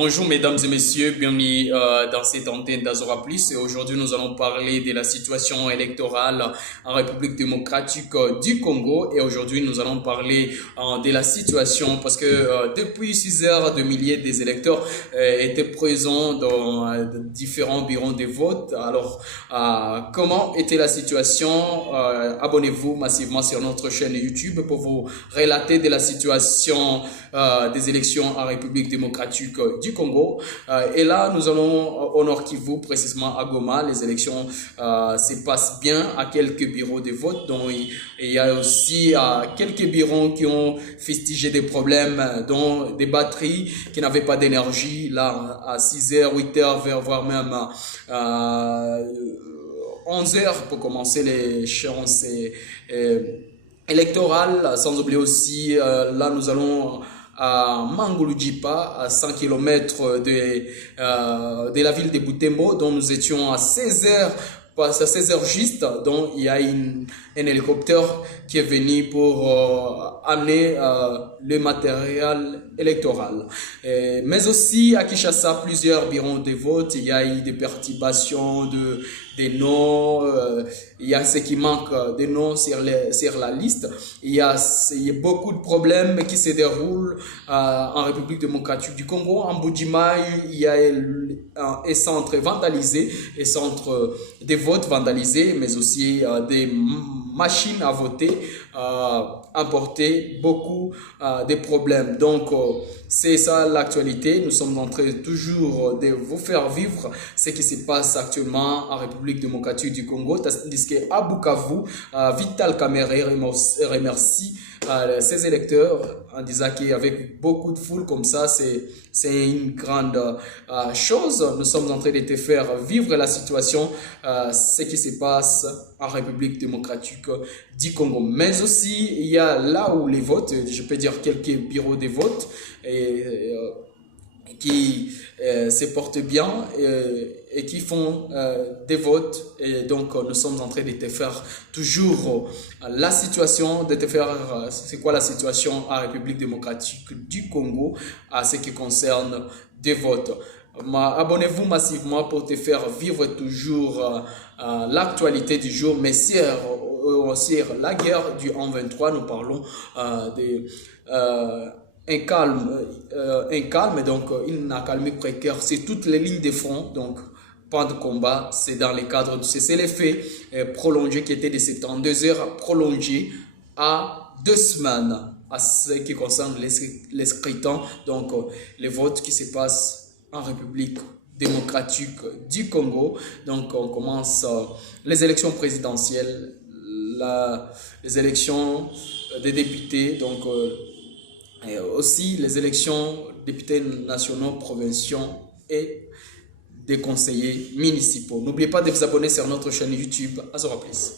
Bonjour mesdames et messieurs, bienvenue dans cette antenne d'Azora Plus. Et aujourd'hui nous allons parler de la situation électorale en République démocratique du Congo. Et aujourd'hui nous allons parler de la situation parce que depuis 6 heures, de milliers des électeurs étaient présents dans différents bureaux de vote. Alors comment était la situation? Abonnez-vous massivement sur notre chaîne YouTube pour vous relater de la situation des élections en République démocratique du Congo. Et là, nous allons au Nord Kivu, précisément à Goma. Les élections se passent bien à quelques bureaux de vote. Donc, il y a aussi quelques bureaux qui ont fustigé des problèmes, dont des batteries qui n'avaient pas d'énergie. Là, à 6h, 8h, voire même 11h pour commencer l'échéance électorale. Sans oublier aussi, là, nous allons à Mangulujipa, à 100 km de la ville de Butembo, dont nous étions à 16h, à 16h juste, donc il y a un hélicoptère qui est venu pour amener le matériel électoral. Mais aussi à Kinshasa, plusieurs bureaux de vote, il y a eu des perturbations des noms, il y a ce qui manque des noms sur la liste. Il y a beaucoup de problèmes qui se déroulent en République démocratique du Congo. En Bujimaï, il y a un centre vandalisé, un centre de vote vandalisé, mais aussi des machines à voter apporter beaucoup de problèmes. Donc, c'est ça l'actualité. Nous sommes en train toujours de vous faire vivre ce qui se passe actuellement en République démocratique du Congo. Tandis qu'à Bukavu, Vital Kamerhe remercie ses électeurs en disant qu'avec beaucoup de foule comme ça, c'est une grande chose. Nous sommes en train de te faire vivre la situation, ce qui se passe en République démocratique du Congo. Mais aussi, il y a là où les votes, je peux dire quelques bureaux de vote qui se portent bien et qui font des votes. Et donc, nous sommes en train de te faire toujours la situation, de te faire c'est quoi la situation en République démocratique du Congo à ce qui concerne des votes. Abonnez-vous massivement pour te faire vivre toujours l'actualité du jour, mais sur la guerre du 1-23, nous parlons un calme, donc une accalmie précaire, c'est toutes les lignes de front, donc pas de combat, c'est dans le cadre de cessez-le-feu prolongé qui était de 72 heures prolongé à 2 semaines à ce qui concerne les scrutins, donc les votes qui se passent en République démocratique du Congo. Donc on commence les élections présidentielles, les élections des députés, donc et aussi les élections députés nationaux, provinciaux et des conseillers municipaux. N'oubliez pas de vous abonner sur notre chaîne YouTube Azora Plus.